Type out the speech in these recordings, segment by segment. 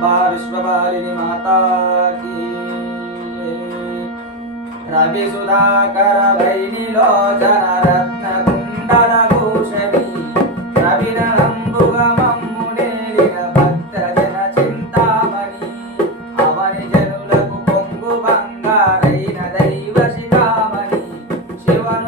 అంబా విశ్వభారిణి మాతాకి రవి సుధాకర వైనిలోచన రత్న కుండల భూషణి రవినంబుగ మమ్ముడేలిన భక్త జన చింతామణి అవని జనులకు పొంగు బంగారైన దైవ శిఖామణి శివను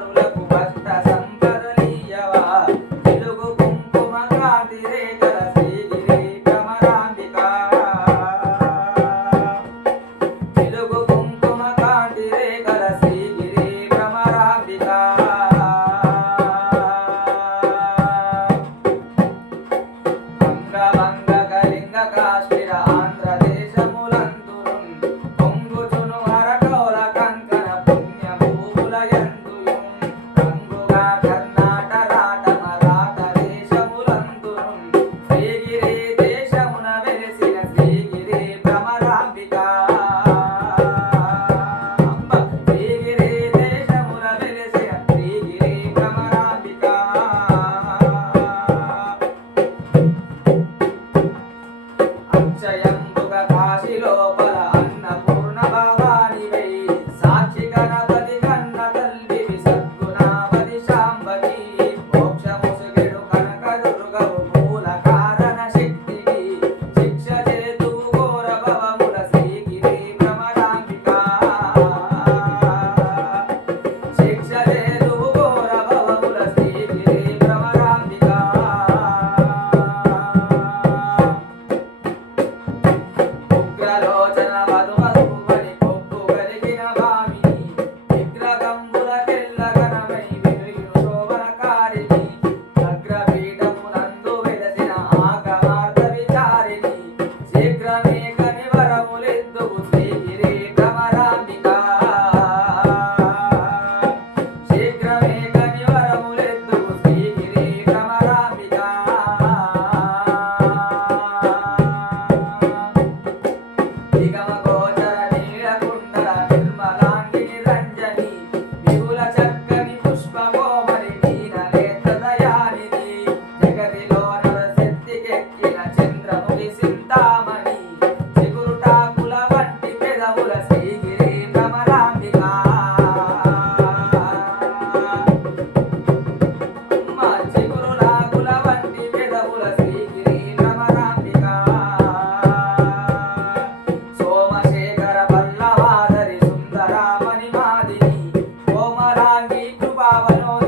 Apa, lo?